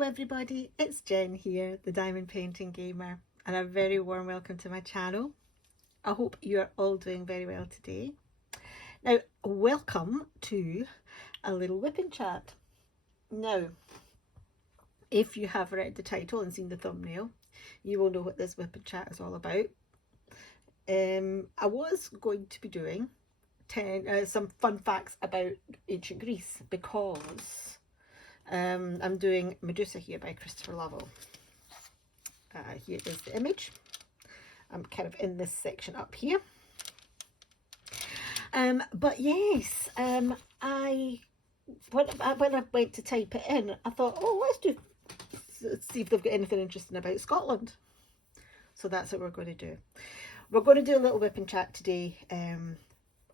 Hello everybody, it's Jen here, the Diamond Painting Gamer, and a very warm welcome to my channel. I hope you are all doing very well today. Now, welcome to a little WIP and Chat. Now, if you have read the title and seen the thumbnail, you will know what this WIP and Chat is all about. I was going to be doing some fun facts about ancient Greece because I'm doing Medusa here by Christopher Lovell. Here is the image. I'm kind of in this section up here. But yes, when I went to type it in, I thought, oh, let's see if they've got anything interesting about Scotland. So that's what we're going to do. We're going to do a little WIP and Chat today.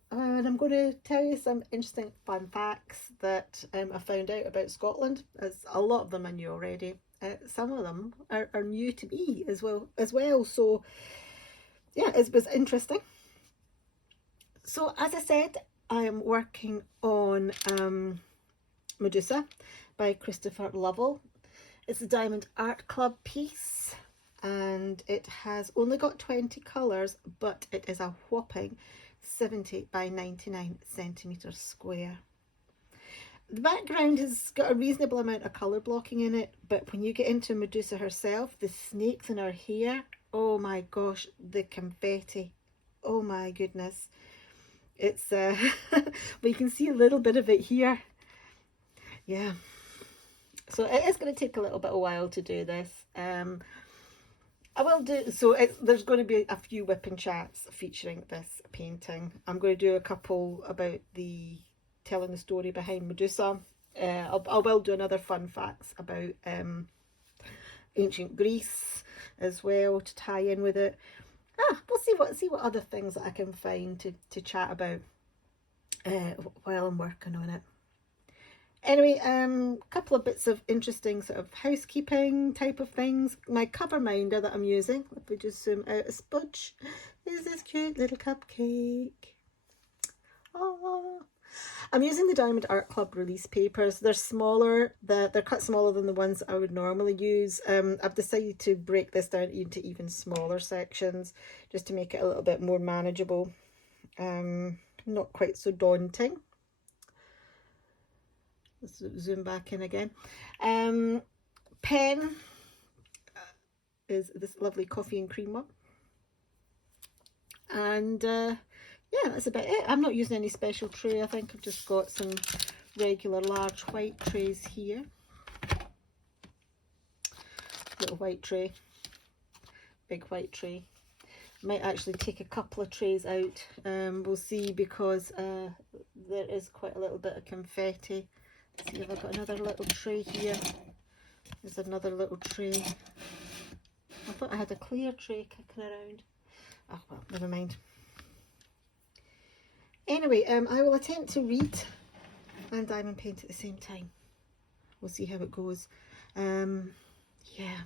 And I'm going to tell you some interesting fun facts that I found out about Scotland, as a lot of them I knew already. Some of them are new to me as well. So yeah, it was interesting. So as I said, I am working on Medusa by Christopher Lovell. It's a Diamond Art Club piece and it has only got 20 colours, but it is a whopping 70 by 99 centimetres square. The background has got a reasonable amount of colour blocking in it, but when you get into Medusa herself, the snakes in her hair, oh my gosh, the confetti, oh my goodness. It's, well, you can see a little bit of it here. Yeah. So it is going to take a little bit of a while to do this. I will do, so there's going to be a few WIP and Chats featuring this painting. I'm going to do a couple about telling the story behind Medusa. I will do another fun facts about ancient Greece as well to tie in with it. We'll see what other things that I can find to chat about while I'm working on it. Anyway, a couple of bits of interesting sort of housekeeping type of things. My cover minder that I'm using, if we just zoom out a smudge, is this cute little cupcake. Oh, I'm using the Diamond Art Club release papers. They're smaller, they're cut smaller than the ones I would normally use. I've decided to break this down into even smaller sections just to make it a little bit more manageable. Not quite so daunting. Let's zoom back in again. Pen is this lovely coffee and cream one. And yeah, that's about it. I'm not using any special tray. I think I've just got some regular large white trays here. Little white tray, big white tray. Might actually take a couple of trays out. We'll see, because there is quite a little bit of confetti. Let's see if I've got another little tray here. There's another little tray. I thought I had a clear tray kicking around. Oh well, never mind. Anyway, I will attempt to read and diamond paint at the same time. We'll see how it goes. Yeah.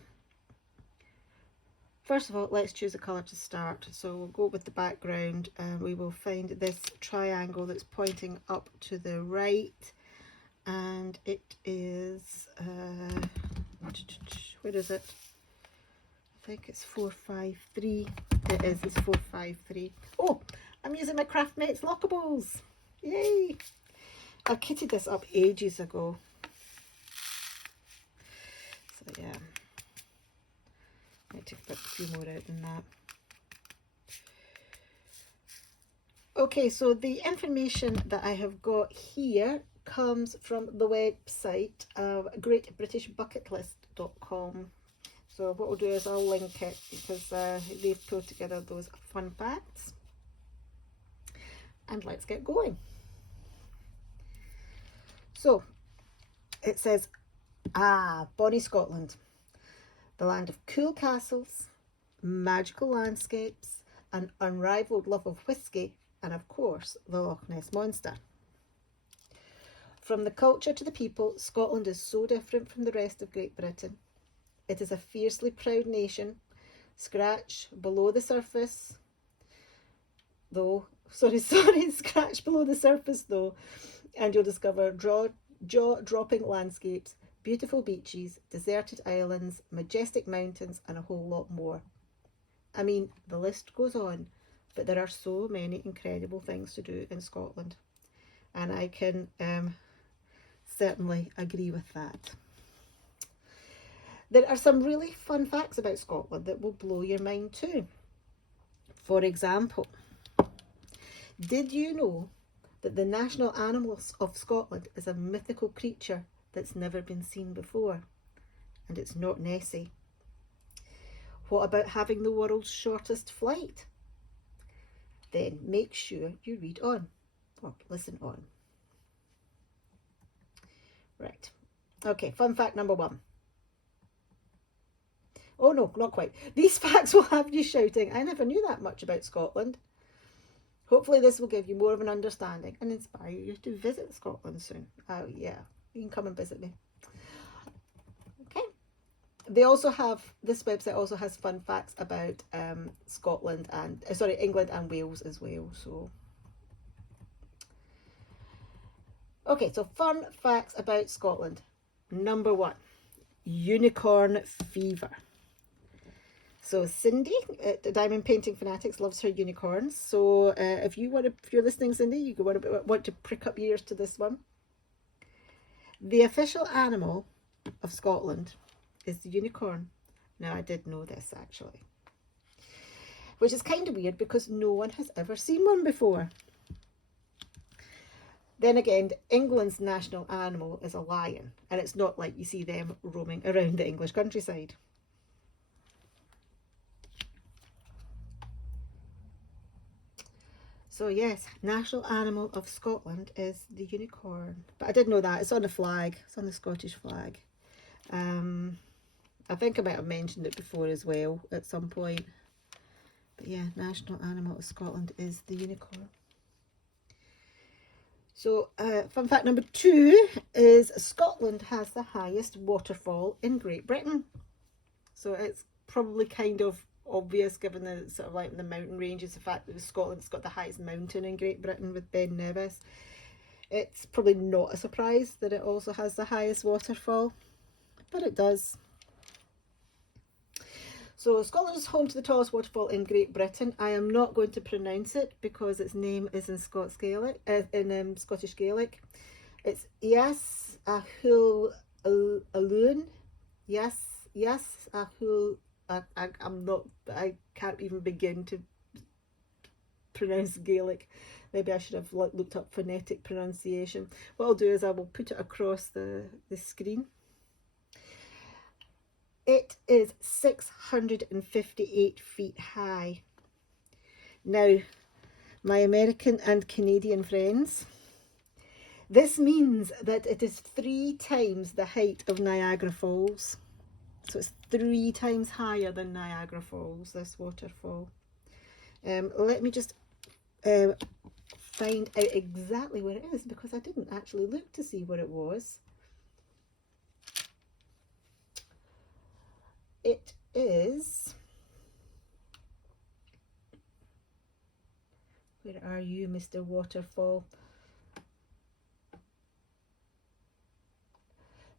First of all, let's choose a colour to start. So we'll go with the background and we will find this triangle that's pointing up to the right. And it is, where is it? I think it's 453. It is, it's 453. Oh, I'm using my Craftmates Lockables. Yay! I kitted this up ages ago. So yeah, might take a few more out than that. Okay, so the information that I have got here comes from the website of greatbritishbucketlist.com. So what we'll do is I'll link it because they've put together those fun facts. And let's get going. So it says, bonny Scotland, the land of cool castles, magical landscapes, an unrivaled love of whiskey, and of course the Loch Ness Monster. From the culture to the people, Scotland is so different from the rest of Great Britain. It is a fiercely proud nation. Scratch below the surface, though. Scratch below the surface, though, and you'll discover jaw-dropping landscapes, beautiful beaches, deserted islands, majestic mountains, and a whole lot more. I mean, the list goes on, but there are so many incredible things to do in Scotland, and I can certainly agree with that. There are some really fun facts about Scotland that will blow your mind too. For example, did you know that the national animal of Scotland is a mythical creature that's never been seen before? And it's not Nessie. What about having the world's shortest flight? Then make sure you read on, or listen on. Right. Okay, fun fact number 1. Oh no, not quite. These facts will have you shouting, I never knew that much about Scotland. Hopefully this will give you more of an understanding and inspire you to visit Scotland soon. Oh yeah, you can come and visit me. Okay. They also have, this website also has fun facts about Scotland and, England and Wales as well. So, okay, so fun facts about Scotland. Number 1, unicorn fever. So Cindy at Diamond Painting Fanatics loves her unicorns. So if you're listening, Cindy, you want to prick up your ears to this one. The official animal of Scotland is the unicorn. Now, I did know this actually, which is kind of weird because no one has ever seen one before. Then again, England's national animal is a lion, and it's not like you see them roaming around the English countryside. So yes, national animal of Scotland is the unicorn. But I did know that. It's on the flag. It's on the Scottish flag. I think I might have mentioned it before as well at some point. But yeah, national animal of Scotland is the unicorn. So fun fact number 2 is Scotland has the highest waterfall in Great Britain. So it's probably kind of obvious given the sort of like the mountain ranges, the fact that Scotland's got the highest mountain in Great Britain with Ben Nevis. It's probably not a surprise that it also has the highest waterfall, but it does. So Scotland is home to the tallest waterfall in Great Britain. I am not going to pronounce it because its name is in Scottish Gaelic. It's Yes Ahul Alun. Yes Ahul. I can't even begin to pronounce Gaelic. Maybe I should have looked up phonetic pronunciation. What I'll do is I will put it across the screen. It is 658 feet high. Now, my American and Canadian friends, this means that it is 3 times the height of Niagara Falls. So it's 3 times higher than Niagara Falls, this waterfall. Let me just find out exactly where it is, because I didn't actually look to see where it was. It is... Where are you, Mr. Waterfall?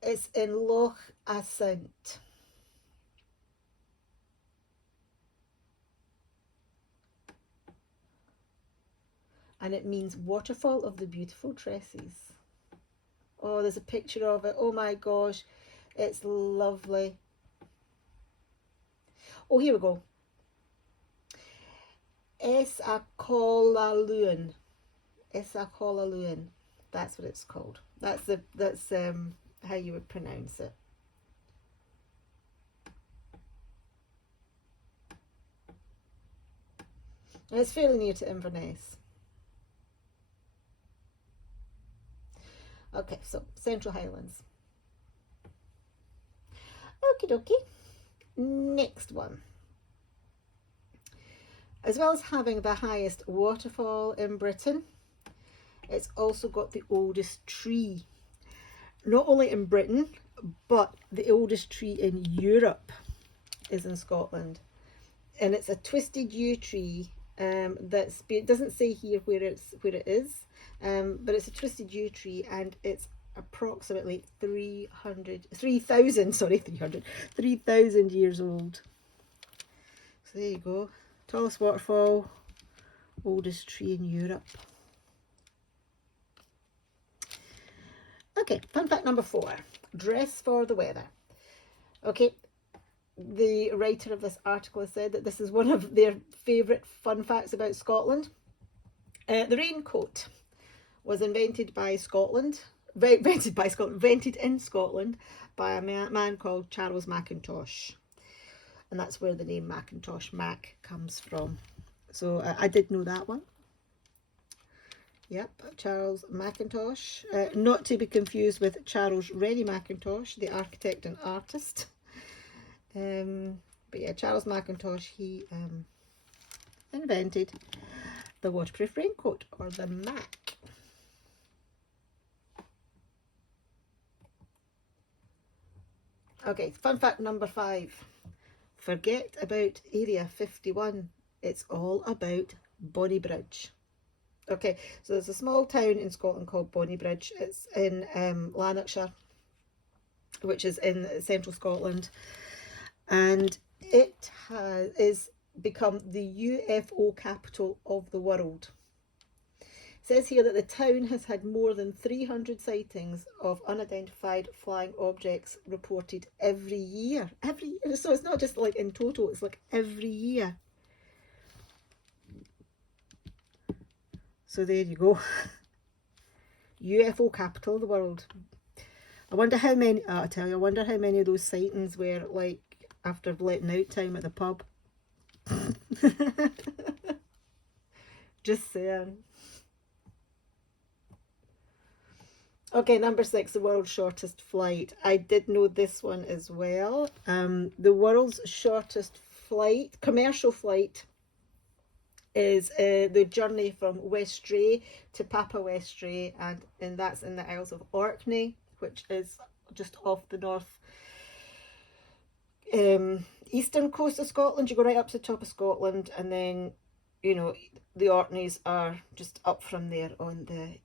It's in Loch Assynt. And it means waterfall of the beautiful tresses. Oh, there's a picture of it. Oh my gosh, it's lovely. Oh, here we go. Esakolaluan. Esakolaluan. That's what it's called. That's how you would pronounce it. And it's fairly near to Inverness. Okay, so Central Highlands. Okie dokie. Next one. As well as having the highest waterfall in Britain, it's also got the oldest tree. Not only in Britain, but the oldest tree in Europe is in Scotland. And it's a twisted yew tree it doesn't say here where it is, but it's a twisted yew tree, and it's approximately 3,000 years old. So there you go. Tallest waterfall, oldest tree in Europe. Okay, fun fact number 4. Dress for the weather. Okay, the writer of this article has said that this is one of their favourite fun facts about Scotland. The raincoat was invented in Scotland by a man called Charles Mackintosh. And that's where the name Macintosh, Mac, comes from. So I did know that one. Yep, Charles Mackintosh. Not to be confused with Charles Rennie Mackintosh, the architect and artist. But yeah, Charles Mackintosh, he invented the waterproof raincoat, or the Mac. Okay, fun fact number 5. Forget about Area 51. It's all about Bonnybridge. Okay, so there's a small town in Scotland called Bonnybridge. It's in Lanarkshire, which is in central Scotland. And it is become the UFO capital of the world. It says here that the town has had more than 300 sightings of unidentified flying objects reported every year. Every year. So it's not just like in total, it's like every year. So there you go. UFO capital of the world. I wonder how many, I tell you, I wonder how many of those sightings were like after letting out time at the pub. Just saying. Okay, number 6, the world's shortest flight. I did know this one as well. The world's shortest flight, commercial flight, is the journey from Westray to Papa Westray, and that's in the Isles of Orkney, which is just off the north eastern coast of Scotland. You go right up to the top of Scotland, and then, you know, the Orkneys are just up from there on the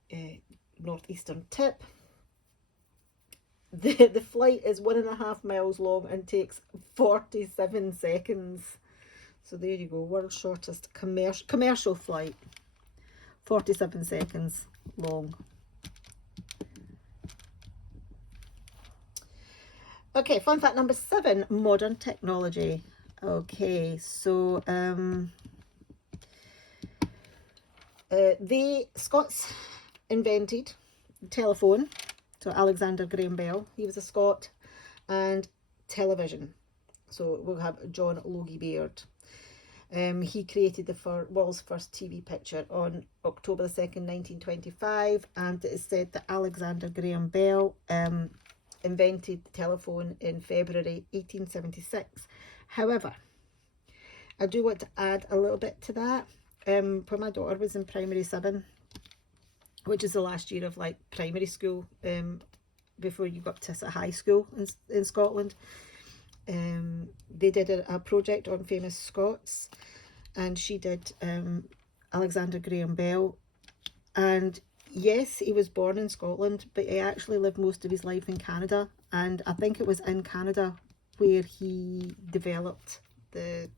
northeastern tip. The flight is 1.5 miles long and takes 47 seconds. So there you go, world's shortest commercial flight, 47 seconds long. Okay, fun fact number 7, modern technology. Okay, so the Scots invented the telephone. So Alexander Graham Bell, he was a Scot, and television. So we'll have John Logie Baird. He created the world's first TV picture on October the 2nd, 1925, and it is said that Alexander Graham Bell invented the telephone in February 1876. However, I do want to add a little bit to that. When my daughter was in primary 7, which is the last year of like primary school, before you go up to high school in Scotland, they did a project on famous Scots, and she did Alexander Graham Bell. And yes, he was born in Scotland, but he actually lived most of his life in Canada, and I think it was in Canada where he developed the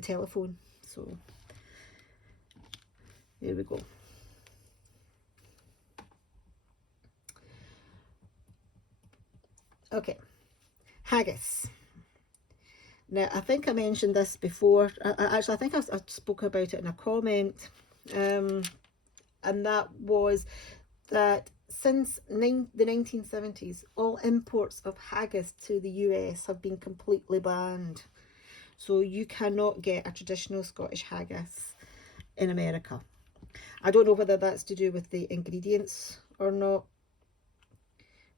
telephone. So there we go. Okay, haggis. Now, I think I mentioned this before. I think I spoke about it in a comment, and that was that since the 1970s, all imports of haggis to the US have been completely banned. So you cannot get a traditional Scottish haggis in America. I don't know whether that's to do with the ingredients or not.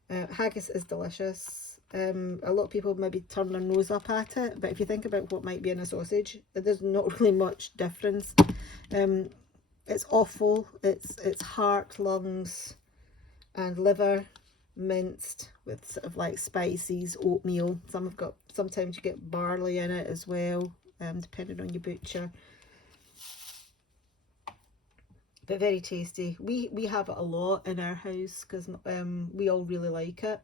Haggis is delicious. A lot of people maybe turn their nose up at it, but if you think about what might be in a sausage, there's not really much difference. It's awful. It's heart, lungs, and liver minced with sort of like spices, oatmeal. Sometimes you get barley in it as well, depending on your butcher. but very tasty. We have it a lot in our house because we all really like it.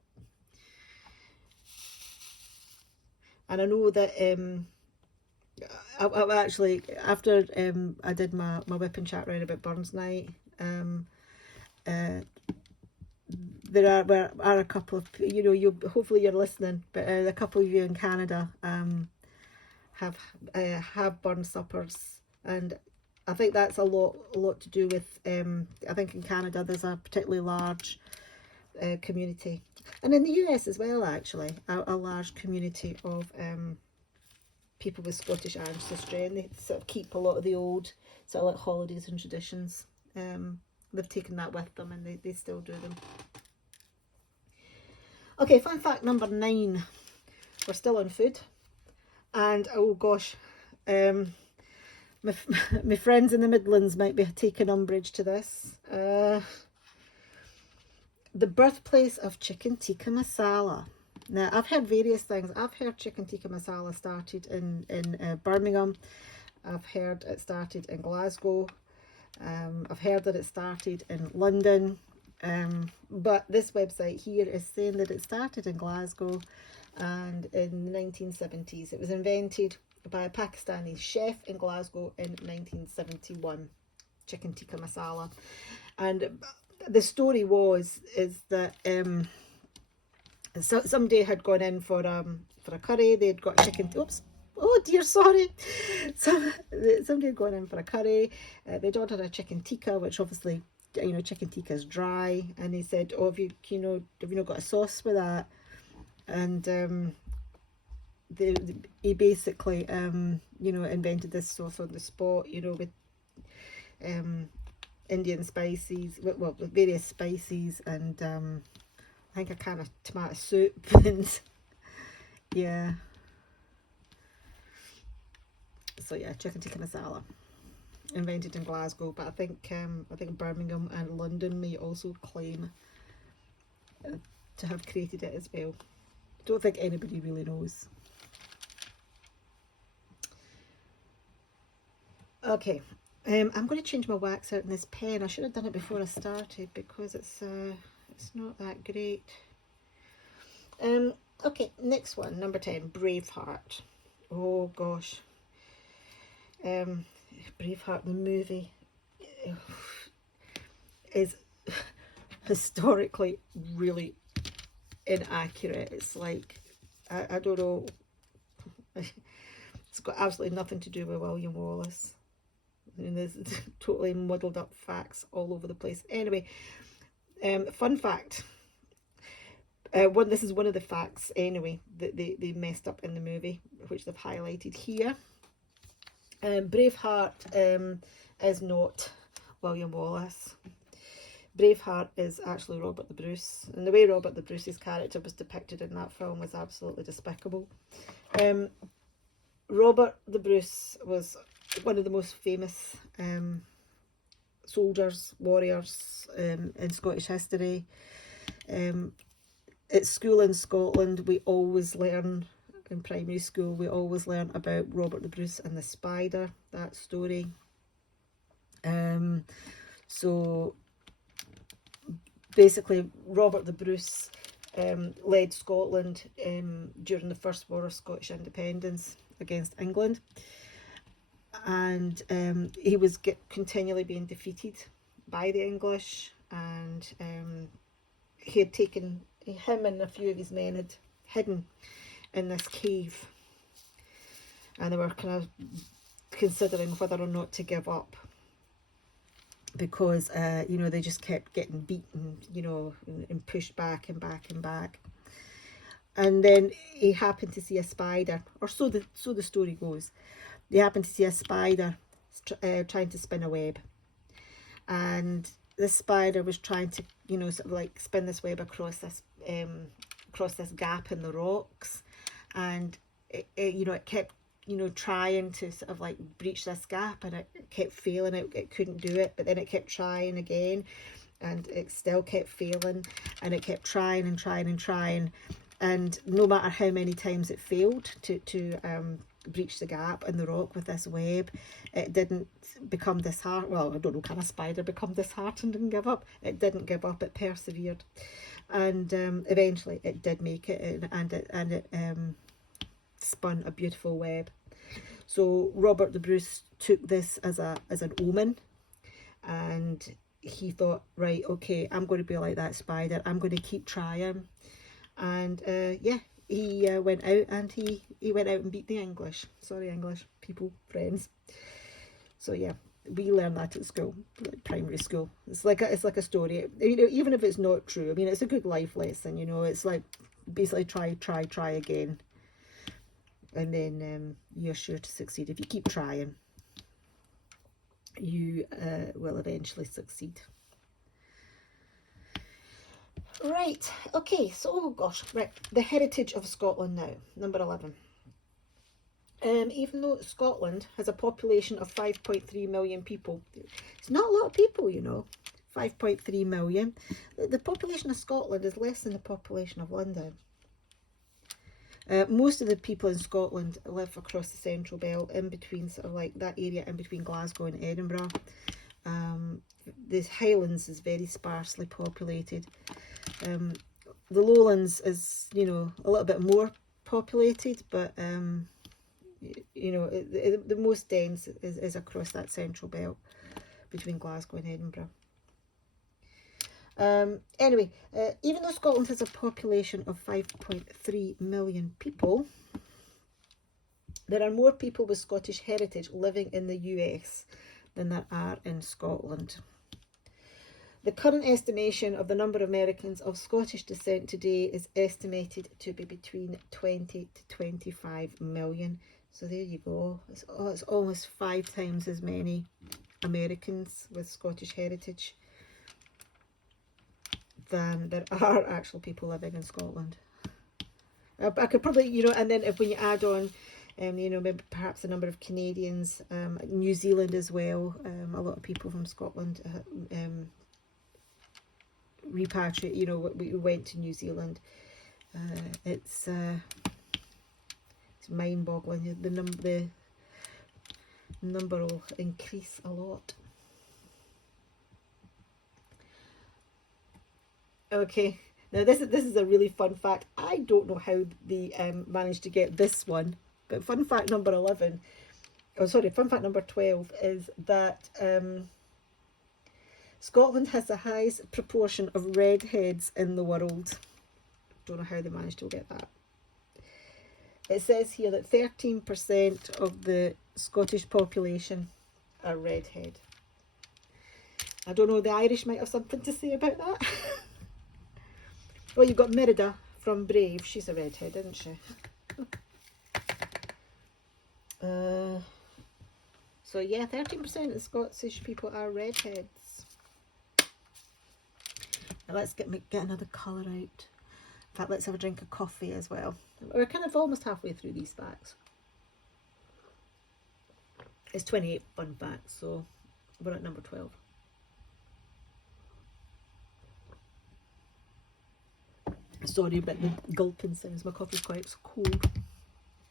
And I know that I actually, after I did my WIP and Chat round about Burns Night, there are a couple of, you know, you hopefully you're listening, but a couple of you in Canada have Burns suppers, and I think that's a lot to do with I think in Canada there's a particularly large community, and in the US as well, actually, a large community of people with Scottish ancestry, and they sort of keep a lot of the old sort of like holidays and traditions. They've taken that with them, and they still do them. Okay, fun fact number 9. We're still on food, and oh gosh, my friends in the Midlands might be taking umbrage to this. The birthplace of chicken tikka masala. Now, I've heard various things. I've heard chicken tikka masala started in Birmingham. I've heard it started in Glasgow. I've heard that it started in London. But this website here is saying that it started in Glasgow, and in the 1970s. It was invented by a Pakistani chef in Glasgow in 1971. Chicken tikka masala. And the story is that so somebody had gone in for a curry. They'd got chicken. Oops. Oh dear, sorry. Somebody had gone in for a curry. They'd ordered a chicken tikka, which obviously, you know, chicken tikka is dry. And he said, "Oh, have you not got a sauce with that?" And he basically you know, invented this sauce on the spot, you know, with Indian spices, well, with various spices, and I think a can of tomato soup, and yeah. So yeah, chicken tikka masala, invented in Glasgow, but I think Birmingham and London may also claim to have created it as well. Don't think anybody really knows. Okay, I'm going to change my wax out in this pen. I should have done it before I started because it's not that great. Okay, next one, number 10, Braveheart. Oh gosh. Braveheart, the movie, is historically really inaccurate. It's like, I don't know. It's got absolutely nothing to do with William Wallace. And there's totally muddled up facts all over the place. Anyway, fun fact. This is one of the facts anyway that they messed up in the movie, which they've highlighted here. Braveheart is not William Wallace. Braveheart is actually Robert the Bruce, and the way Robert the Bruce's character was depicted in that film was absolutely despicable. Robert the Bruce was one of the most famous soldiers, warriors in Scottish history. At school in Scotland, we always learn, in primary school, we always learn about Robert the Bruce and the spider, that story. So basically, Robert the Bruce led Scotland during the First War of Scottish Independence against England, and he was continually being defeated by the English, and he had taken, him and a few of his men had hidden in this cave, and they were kind of considering whether or not to give up, because you know, they just kept getting beaten, you know, and pushed back and back and back. And then he happened to see a spider, or so the story goes. They happened to see a spider trying to spin a web, and this spider was trying to, you know, sort of like spin this web across this gap in the rocks, and it you know, it kept, you know, trying to sort of like breach this gap, and it kept failing. It couldn't do it, but then it kept trying again, and it still kept failing, and it kept trying and trying and trying, and no matter how many times it failed to breach the gap in the rock with this web. It didn't become disheartened. Well, I don't know, can a spider become disheartened and give up? It didn't give up, it persevered. And eventually it did make it, and it spun a beautiful web. So Robert the Bruce took this as an omen, and he thought, right, okay, I'm going to be like that spider. I'm going to keep trying. And yeah, he went out, and he went out and beat the English. Sorry, English people, friends. So yeah, we learn that at school, like primary school. It's like a story. You know, even if it's not true. I mean, it's a good life lesson. You know, it's like basically try again, and then you're sure to succeed. If you keep trying, you will eventually succeed. Right, okay, so, oh gosh, right, the heritage of Scotland now, number 11. Even though Scotland has a population of 5.3 million people, it's not a lot of people, you know, 5.3 million. The population of Scotland is less than the population of London. Most of the people in Scotland live across the Central Belt, in between, sort of like that area in between Glasgow and Edinburgh. The Highlands is very sparsely populated. The Lowlands is, you know, a little bit more populated, but you know, the most dense is across that Central Belt between Glasgow and Edinburgh. Anyway, even though Scotland has a population of 5.3 million people, there are more people with Scottish heritage living in the US than there are in Scotland. The current estimation of the number of Americans of Scottish descent today is estimated to be between 20 to 25 million. So there you go. It's almost 5 times as many Americans with Scottish heritage than there are actual people living in Scotland. I could probably, you know, and then when you add on, you know, maybe perhaps the number of Canadians, New Zealand as well, a lot of people from Scotland repatriate, you know, we went to New Zealand. It's mind-boggling. The number will increase a lot. Okay, now this is a really fun fact. I don't know how they managed to get this one, but fun fact number 11, oh sorry, fun fact number 12 is that Scotland has the highest proportion of redheads in the world. Don't know how they managed to get that. It says here that 13% of the Scottish population are redhead. I don't know, the Irish might have something to say about that. Well, you've got Medusa from Brave. She's a redhead, isn't she? So yeah, 13% of Scottish people are redheads. Now let's get another colour out. In fact, let's have a drink of coffee as well. We're kind of almost halfway through these facts. It's 28 fun facts, so we're at number 12. Sorry about the gulping sounds, my coffee's quite cold.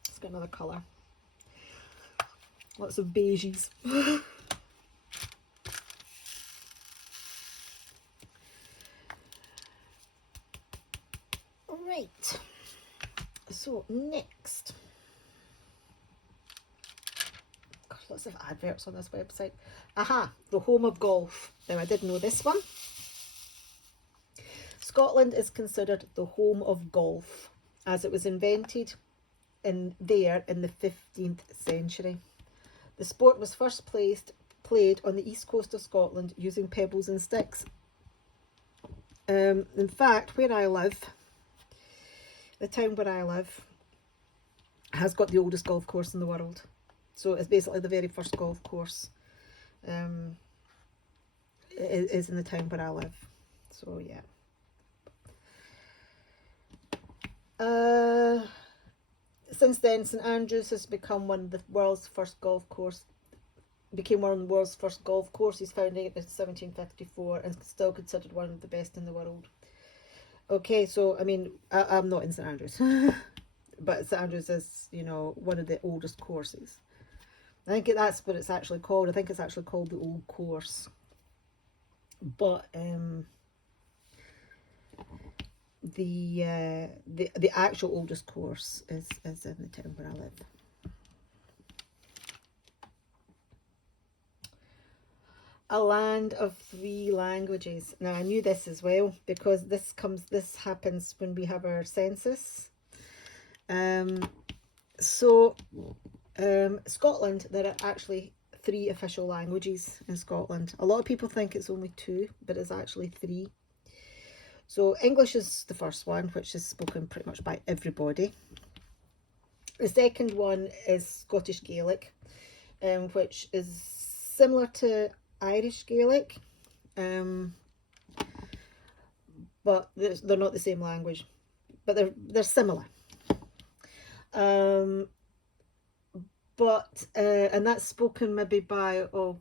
Let's get another colour. Lots of beiges. Right, so next. Gosh, lots of adverts on this website. Aha, the home of golf. Now, I did know this one. Scotland is considered the home of golf, as it was invented in the 15th century. The sport was first played on the east coast of Scotland using pebbles and sticks. In fact, where I live, the town where I live has got the oldest golf course in the world. So it's basically the very first golf course is in the town where I live. So yeah. Since then, St Andrews has become one of the world's first golf course. Became one of the world's first golf courses, founded in 1754, and still considered one of the best in the world. Okay, so I mean, I'm not in St Andrews. but St Andrews is, you know, one of the oldest courses. I think that's what it's actually called. I think it's actually called the Old Course. But the actual oldest course is in the town where I live. A land of 3 languages. Now I knew this as well because this happens when we have our census. Scotland, there are actually 3 official languages in Scotland. A lot of people think it's only 2, but it's actually 3. So English is the first one, which is spoken pretty much by everybody. The second one is Scottish Gaelic, which is similar to Irish Gaelic, but they're not the same language, but they're similar. And that's spoken maybe by a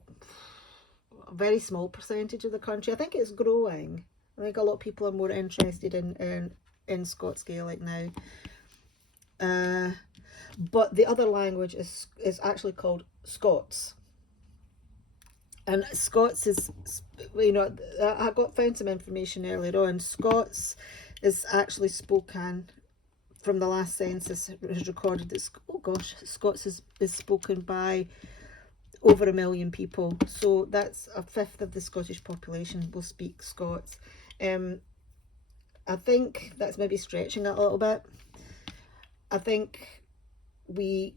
very small percentage of the country. I think it's growing. I think a lot of people are more interested in Scots Gaelic now. But the other language is actually called Scots. And Scots is, you know, I found some information earlier on. Scots is actually spoken, from the last census, it was recorded that, oh gosh, Scots is spoken by over 1 million people. So that's 1/5 of the Scottish population will speak Scots. I think that's maybe stretching it a little bit. I think I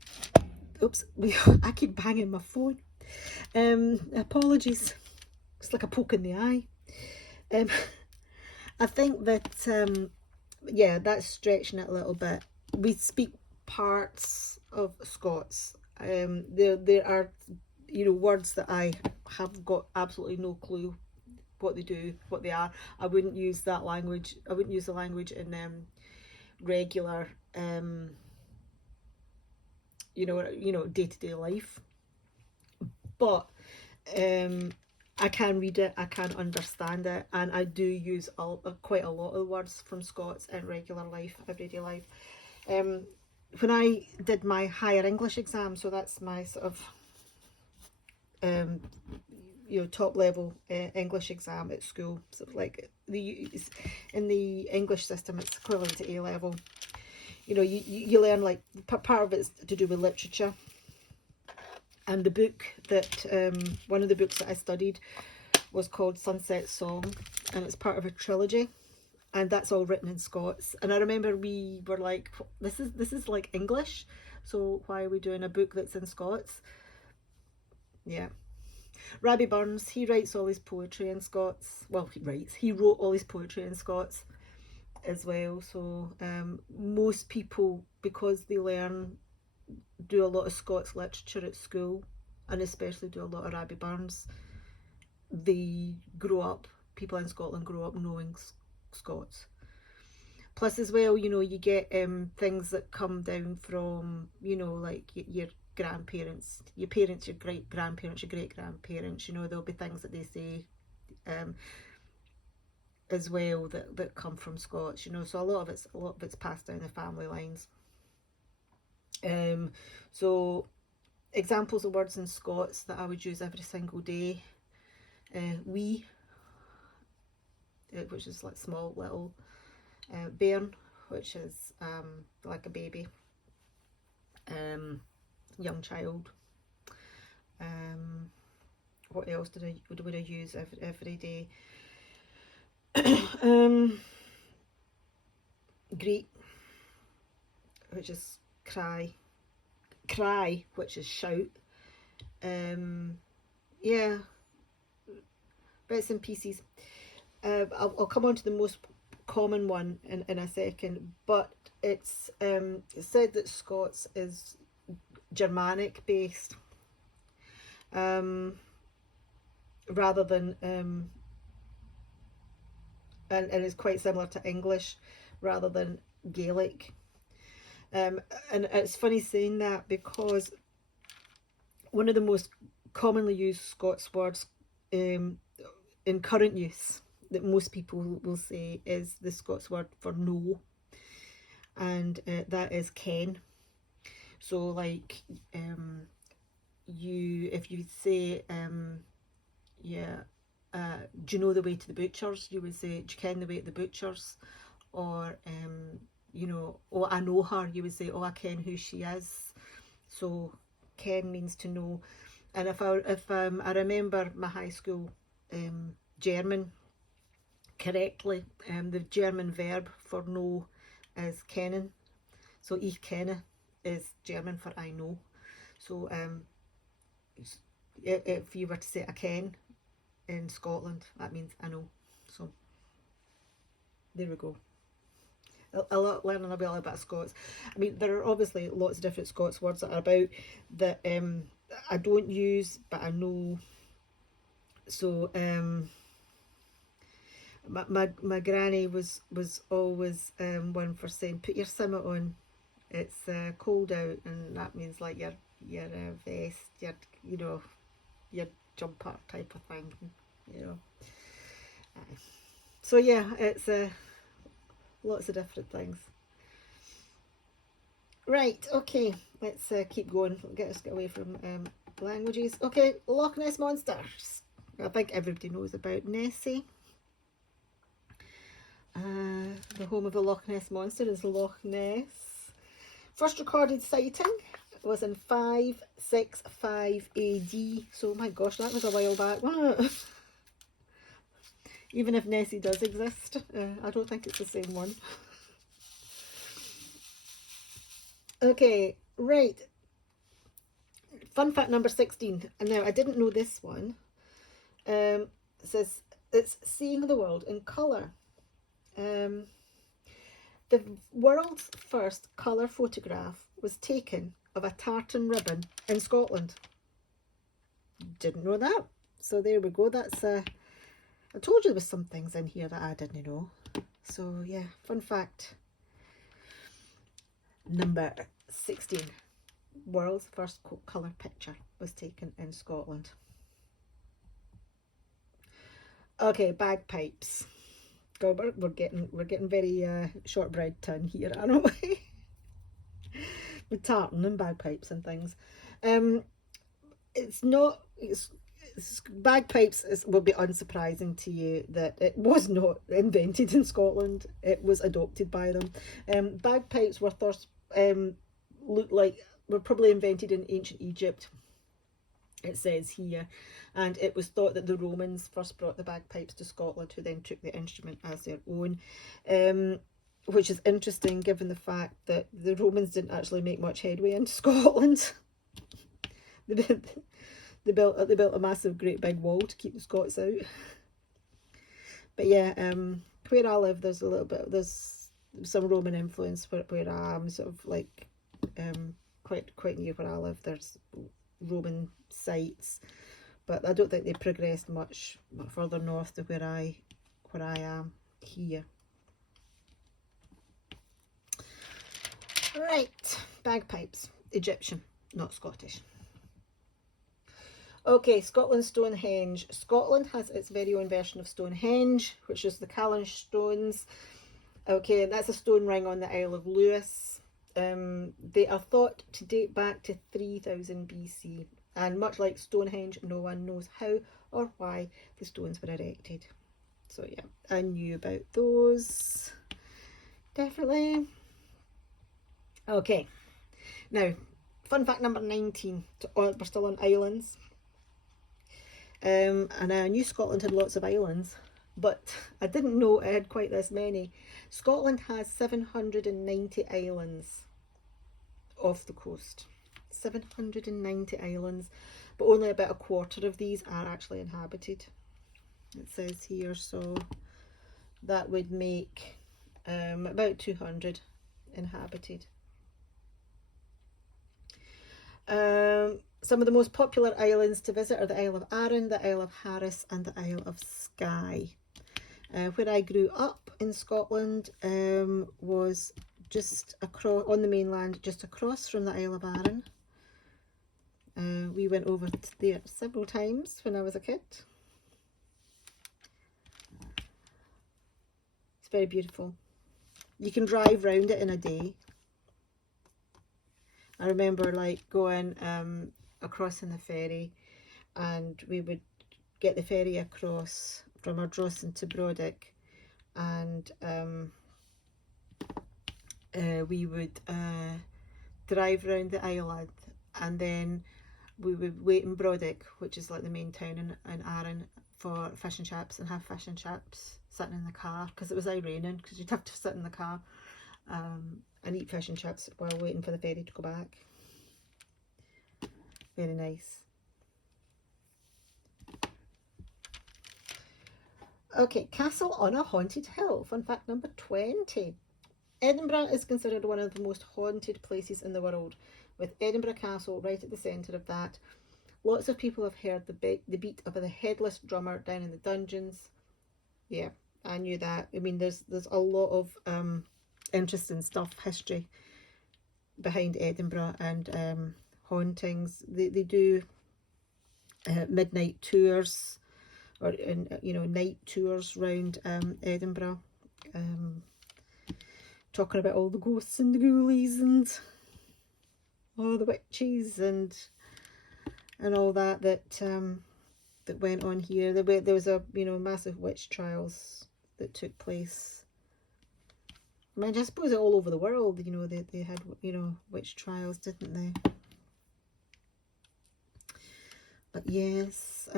keep banging my phone. Apologies. It's like a poke in the eye. I think that, yeah, that's stretching it a little bit. We speak parts of Scots. There are, you know, words that I have got absolutely no clue what they do, what they are. I wouldn't use that language. I wouldn't use the language in regular, you know, day-to-day life. But I can read it, I can understand it, and I do use quite a lot of words from Scots in regular life, everyday life. When I did my higher English exam, so that's my sort of you know, top level English exam at school, sort of like in the English system, it's equivalent to A level. You know, you learn, like, part of it's to do with literature. And the book that, one of the books that I studied was called Sunset Song, and it's part of a trilogy, and that's all written in Scots. And I remember we were like, this is like English, so why are we doing a book that's in Scots? Yeah. Rabbie Burns, he writes all his poetry in Scots. Well, he wrote all his poetry in Scots as well. So most people, because they do a lot of Scots literature at school, and especially do a lot of Rabbie Burns, people in Scotland grow up knowing Scots. Plus as well, you know, you get things that come down from, you know, like your grandparents, your parents, your great grandparents, your great grandparents, you know, there'll be things that they say as well that come from Scots, you know, so a lot of it's passed down the family lines. So examples of words in Scots that I would use every single day: wee, which is like small, little; bairn, which is like a baby; young child. What else would I use every day? Greet, which is cry; which is shout. Yeah, bits and pieces. I'll come on to the most common one in a second, but it's said that Scots is Germanic based, rather than and is quite similar to English rather than Gaelic. And it's funny saying that, because one of the most commonly used Scots words in current use that most people will say is the Scots word for no. and that is Ken. So like if you say yeah, do you know the way to the butchers, you would say, do you ken the way to the butchers? Or you know, oh, I know her, you would say, oh, I ken who she is. So ken means to know. And if I remember my high school German correctly, the German verb for know is kennen. So ich kenne is German for I know. So if you were to say I ken in Scotland, that means I know. So there we go. Learning a bit about Scots. I mean, there are obviously lots of different Scots words that are about that I don't use, but I know. So my granny was always one for saying, put your simmer on. It's cold out, and that means like your vest, your your jumper type of thing, you know. So yeah, it's lots of different things. Right, okay, let's keep going. Get away from languages. Okay, Loch Ness monsters. I think everybody knows about Nessie. The home of the Loch Ness monster is Loch Ness. First recorded sighting was in 565 AD. So my gosh, that was a while back, wasn't it? Even if Nessie does exist, I don't think it's the same one. Okay, right. Fun fact number 16. And now I didn't know this one. It says it's seeing the world in colour. The world's first colour photograph was taken of a tartan ribbon in Scotland. Didn't know that. So there we go. That's I told you there was some things in here that I didn't know. So yeah, fun fact number 16. World's first colour picture was taken in Scotland. Okay, bagpipes. God, we're getting very shortbread tin here, aren't we? With tartan and bagpipes and things. Bagpipes will be unsurprising to you that it was not invented in Scotland. It was adopted by them. Bagpipes were were probably invented in ancient Egypt, it says here, and it was thought that the Romans first brought the bagpipes to Scotland, who then took the instrument as their own, which is interesting given the fact that the Romans didn't actually make much headway into Scotland. They built a massive great big wall to keep the Scots out. But yeah, where I live, there's some Roman influence where I am, sort of like quite near where I live. There's Roman sites, but I don't think they progressed much further north to where I am here. Right, bagpipes, Egyptian, not Scottish. Okay, Scotland Stonehenge. Scotland has its very own version of Stonehenge, which is the Callan stones. Okay, that's a stone ring on the Isle of Lewis. They are thought to date back to 3000 BC, and much like Stonehenge, no one knows how or why the stones were erected. So yeah, I knew about those, definitely. Okay, now fun fact number 19. We're still on islands. And I knew Scotland had lots of islands, but I didn't know it had quite this many. Scotland has 790 islands off the coast. 790 islands, but only about a quarter of these are actually inhabited, it says here. So that would make about 200 inhabited. Some of the most popular islands to visit are the Isle of Arran, the Isle of Harris, and the Isle of Skye. Where I grew up in Scotland was just across on the mainland, just across from the Isle of Arran. We went over there several times when I was a kid. It's very beautiful. You can drive round it in a day. I remember like going across in the ferry, and we would get the ferry across from Ardrossan to Brodick, and we would drive round the island, and then we would wait in Brodick, which is like the main town in Arran, for fish and chips, and have fish and chips sitting in the car, because it was raining, because you'd have to sit in the car and eat fish and chips while waiting for the ferry to go back. Very nice. Okay, Castle on a Haunted Hill. Fun fact number 20. Edinburgh is considered one of the most haunted places in the world, with Edinburgh Castle right at the centre of that. Lots of people have heard the beat of the headless drummer down in the dungeons. Yeah, I knew that. I mean, there's a lot of interesting stuff, history behind Edinburgh, and hauntings. They do midnight tours, or night tours around Edinburgh, talking about all the ghosts and the ghoulies and all the witches and all that went on here. There was a massive witch trials that took place. I mean, I suppose all over the world, they had witch trials, didn't they? But yes,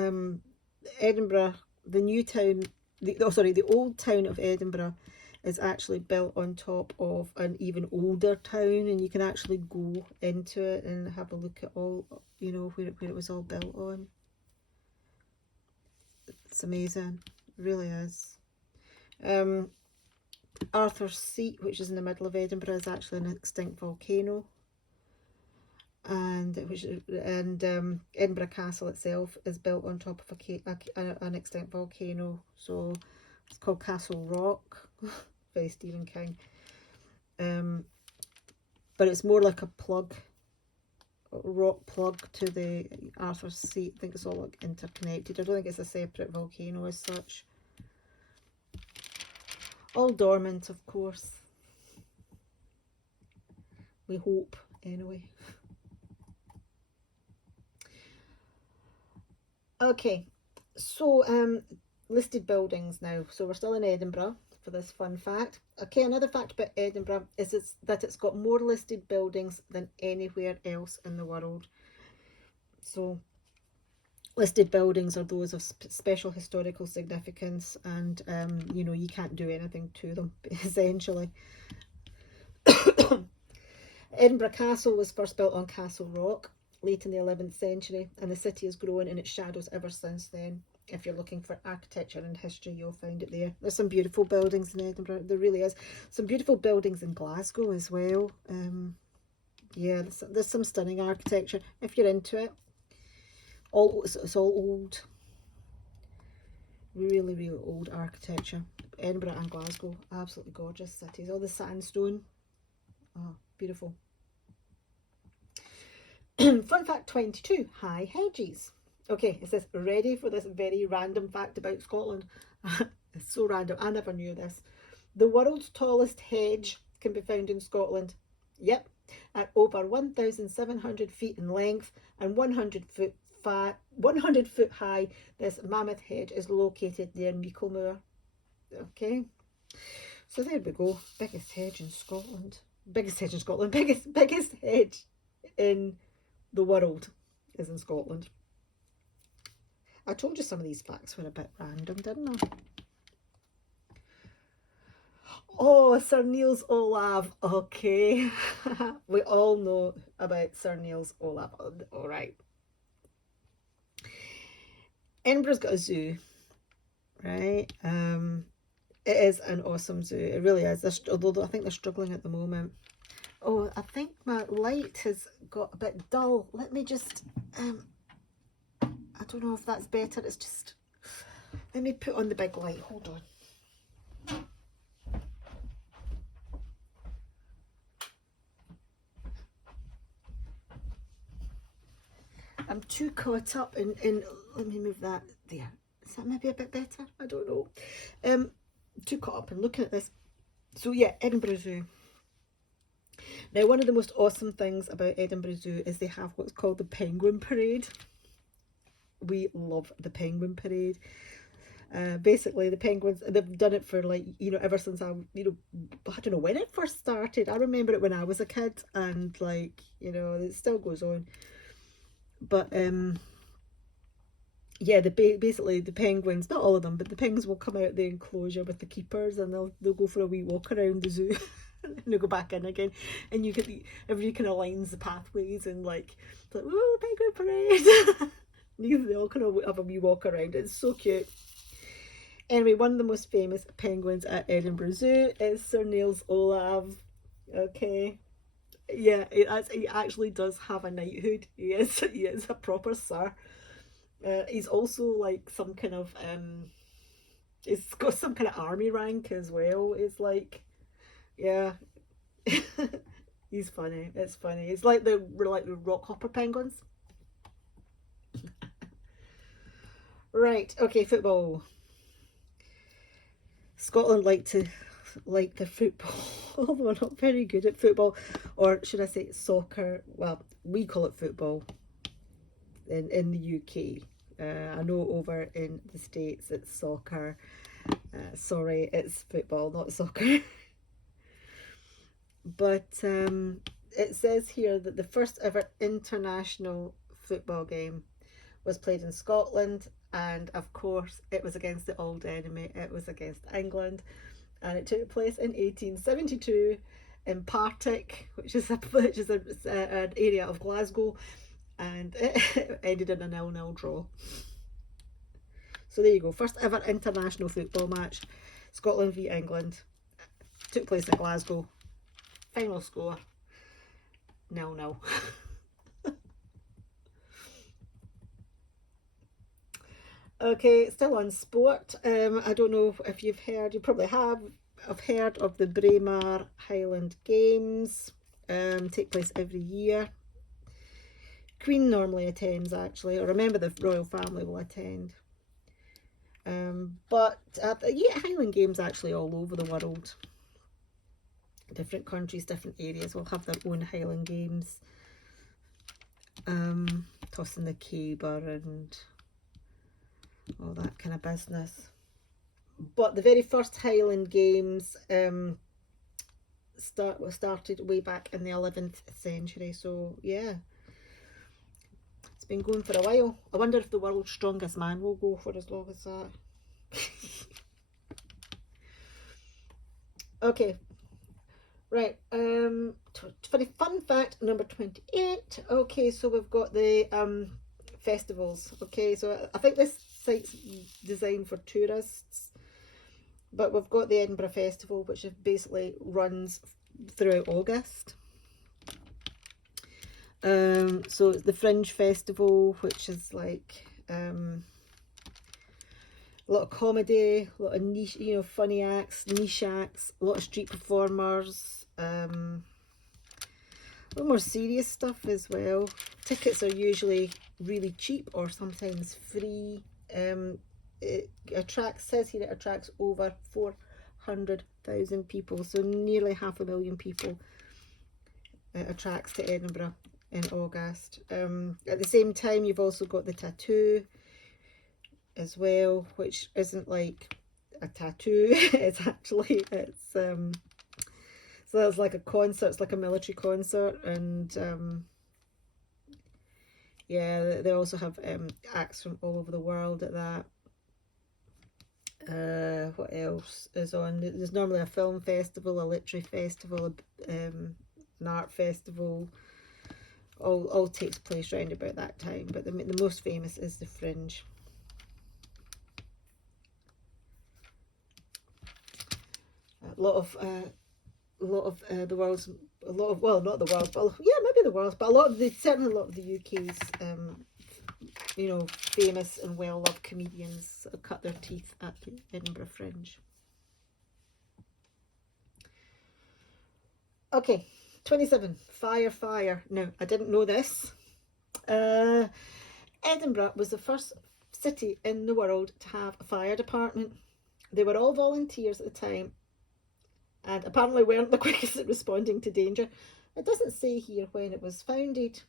Edinburgh, the new town, the old town of Edinburgh is actually built on top of an even older town, and you can actually go into it and have a look at all, where it was all built on. It's amazing, it really is. Arthur's Seat, which is in the middle of Edinburgh, is actually an extinct volcano. And Edinburgh Castle itself is built on top of an extinct volcano, so it's called Castle Rock. Very Stephen King. But it's more like a rock plug to the Arthur's Seat. I think it's all like interconnected. I don't think it's a separate volcano as such. All dormant, of course. We hope, anyway. Okay, so listed buildings now. So we're still in Edinburgh for this fun fact. Okay, another fact about Edinburgh is that it's got more listed buildings than anywhere else in the world. So listed buildings are those of special historical significance, and you can't do anything to them, essentially. Edinburgh Castle was first built on Castle Rock late in the 11th century, and the city has grown in its shadows ever since then. If you're looking for architecture and history, you'll find it there. There's some beautiful buildings in Edinburgh. There really is. Some beautiful buildings in Glasgow as well. Yeah, there's some stunning architecture if you're into it. It's all old. Really, really old architecture. Edinburgh and Glasgow, absolutely gorgeous cities. All the sandstone. Oh, beautiful. Fun fact 22, high hedges. Okay, it says, ready for this very random fact about Scotland. It's so random, I never knew this. The world's tallest hedge can be found in Scotland. Yep, at over 1,700 feet in length and 100 foot high, this mammoth hedge is located near Meiklemoor. Okay, so there we go. Biggest hedge in Scotland. Biggest hedge in Scotland. Biggest hedge in the world is in Scotland. I told you some of these facts were a bit random, didn't I? Oh, Sir Niels Olaf. Okay. We all know about Sir Niels Olaf. All right. Edinburgh's got a zoo, right? It is an awesome zoo. It really is. Although I think they're struggling at the moment. Oh, I think my light has got a bit dull. Let me just, I don't know if that's better. It's just, let me put on the big light. Hold on. I'm too caught up in, let me move that there. Is that maybe a bit better? I don't know. Too caught up in looking at this So yeah, Edinburgh Zoo. Now, one of the most awesome things about Edinburgh Zoo is they have what's called the Penguin Parade. We love the Penguin Parade. Basically, the penguins, they've done it for like, ever since I don't know when it first started. I remember it when I was a kid, and like, it still goes on. But yeah, basically the penguins, not all of them, but the penguins will come out the enclosure with the keepers, and they'll go for a wee walk around the zoo. And they'll go back in again, and everybody kind of lines the pathways, and like, it's like, oh, penguin parade. They all kind of have a wee walk around. It's so cute. Anyway, one of the most famous penguins at Edinburgh Zoo is Sir Niels Olaf. Okay. Yeah, he actually does have a knighthood. He is a proper sir. He's also like some kind of he's got some kind of army rank as well. It's like, yeah. He's funny. It's funny. It's like the rockhopper penguins. Right, okay, football. Scotland like their football, although we're not very good at football, or should I say soccer? Well, we call it football in the UK. I know over in the States it's soccer. Sorry, it's football, not soccer. But it says here that the first ever international football game was played in Scotland, and of course it was against the old enemy. It was against England, and it took place in 1872 in Partick, which is an area of Glasgow, and it ended in a 0-0 draw. So there you go, first ever international football match, Scotland v England, took place in Glasgow. Final score 0-0. Okay, still on sport. I don't know if you've heard, you probably have. I've heard of the Braemar Highland Games. Take place every year. Queen normally attends, actually, or a member of the royal family will attend. But yeah, Highland Games actually all over the world. Different countries, different areas will have their own Highland Games. Tossing the caber and all that kind of business. But the very first Highland Games started way back in the 11th century. So yeah, it's been going for a while. I wonder if the world's strongest man will go for as long as that. Okay, right. Funny fun fact number 28. Okay, so we've got the festivals. Okay, so I think this site's designed for tourists, but we've got the Edinburgh Festival, which basically runs throughout August. So the Fringe Festival, which is like a lot of comedy, a lot of niche, funny acts, niche acts, a lot of street performers, a lot more serious stuff as well. Tickets are usually really cheap or sometimes free. It says here it attracts over 400,000 people, so nearly 500,000 people it attracts to Edinburgh in August. At the same time, you've also got the tattoo as well, which isn't like a tattoo. It's so it's like a concert. It's like a military concert, and yeah, they also have acts from all over the world at that. What else is on? There's normally a film festival, a literary festival, an art festival. All takes place round about that time, but the most famous is the Fringe. A lot of the world's, well, not the world's, but yeah, maybe the world's, but certainly a lot of the UK's famous and well-loved comedians cut their teeth at the Edinburgh Fringe. Okay, 27, fire. Now, I didn't know this. Edinburgh was the first city in the world to have a fire department. They were all volunteers at the time, and apparently weren't the quickest at responding to danger. It doesn't say here when it was founded.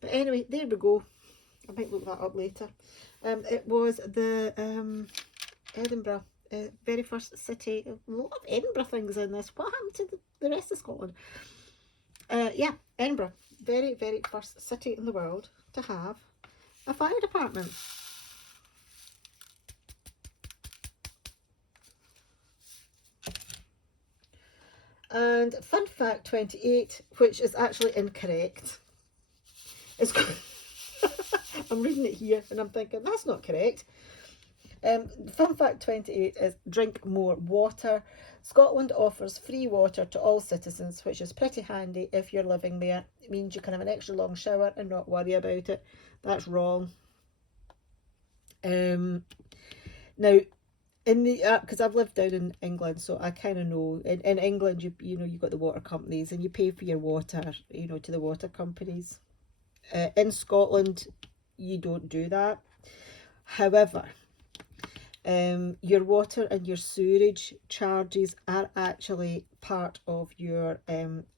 But anyway, there we go. I might look that up later. It was the Edinburgh, very first city. A lot of Edinburgh things in this. What happened to the rest of Scotland? Yeah, Edinburgh, very, very first city in the world to have a fire department. And fun fact 28, which is actually incorrect. It's I'm reading it here and I'm thinking that's not correct. Fun fact 28 is drink more water. Scotland offers free water to all citizens, which is pretty handy if you're living there. It means you can have an extra long shower and not worry about it. That's wrong. Now, in the because I've lived down in England, so I kind of know. In England, you know you've got the water companies and you pay for your water, you know, to the water companies. In Scotland, you don't do that. However, your water and your sewerage charges are actually part of your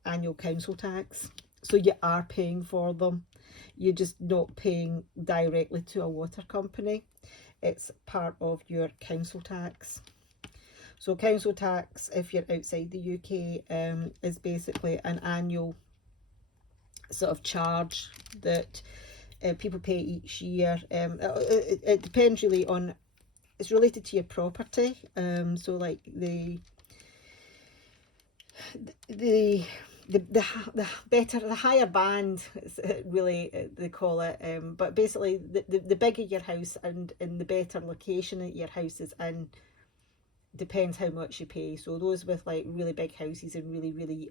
annual council tax. So you are paying for them. You're just not paying directly to a water company. It's part of your council tax. So council tax, if you're outside the UK, is basically an annual sort of charge that people pay each year. It depends really on, it's related to your property. So like the better, the higher band, really they call it. But basically, the bigger your house and in the better location that your house is in, depends how much you pay. So those with like really big houses and really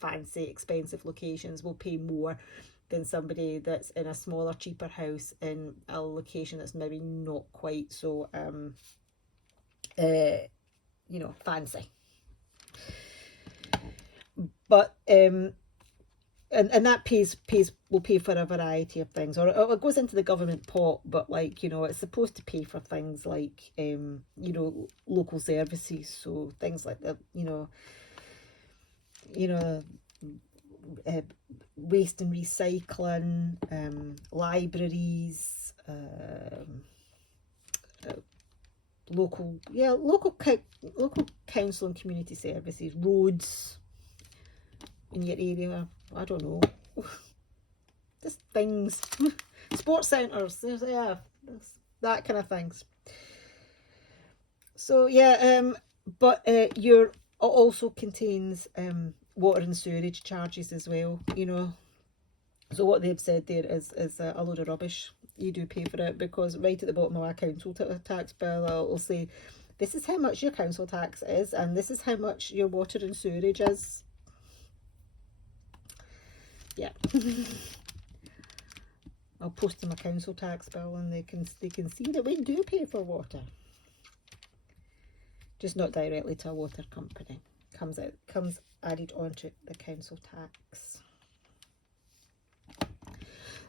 fancy, expensive locations will pay more than somebody that's in a smaller, cheaper house in a location that's maybe not quite so, you know, fancy. But and that will pay for a variety of things, or it goes into the government pot. But like, you know, it's supposed to pay for things like you know, local services, so things like the waste and recycling, libraries, local council and community services, roads in your area. I don't know, just things, sports centres. Yeah, that kind of things. So yeah, but your also contains water and sewerage charges as well, you know. So what they've said there is a load of rubbish. You do pay for it, because right at the bottom of our council tax bill, it'll say, this is how much your council tax is, and this is how much your water and sewerage is. Yeah. I'll post them a council tax bill and they can see that we do pay for water. Just not directly to a water company. Comes added onto the council tax.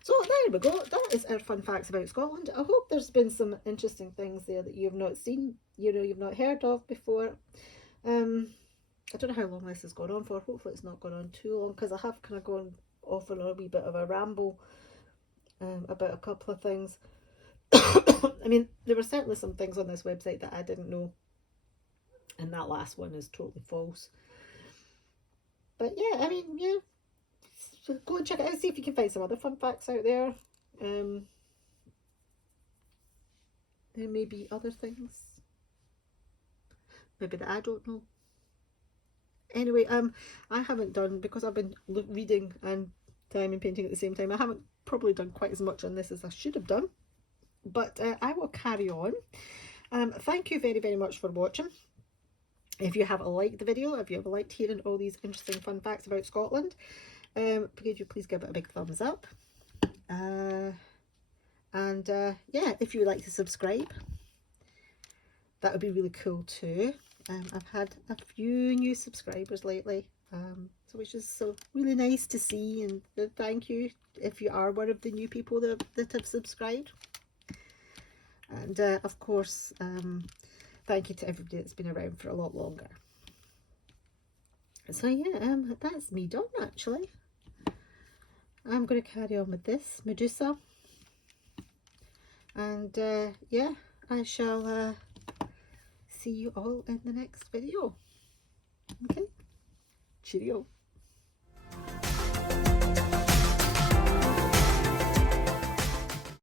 So there we go. That is our fun facts about Scotland. I hope there's been some interesting things there that you've not seen, you know, you've not heard of before. I don't know how long this has gone on for. Hopefully it's not gone on too long, because I have kind of gone off on a wee bit of a ramble about a couple of things. I mean, there were certainly some things on this website that I didn't know, and that last one is totally false. But yeah, I mean, yeah, so go and check it out, see if you can find some other fun facts out there. There may be other things maybe that I don't know. Anyway, I haven't done, because I've been reading and diamond painting at the same time, I haven't probably done quite as much on this as I should have done, but I will carry on. Thank you very, very much for watching. If you have liked the video, if you have liked hearing all these interesting fun facts about Scotland, could you please give it a big thumbs up. Yeah, if you would like to subscribe, that would be really cool too. I've had a few new subscribers lately, so which is so really nice to see, and thank you if you are one of the new people that have subscribed. And of course, thank you to everybody that's been around for a lot longer. So yeah, that's me done actually. I'm going to carry on with this Medusa, and yeah, I shall see you all in the next video. Okay, cheerio.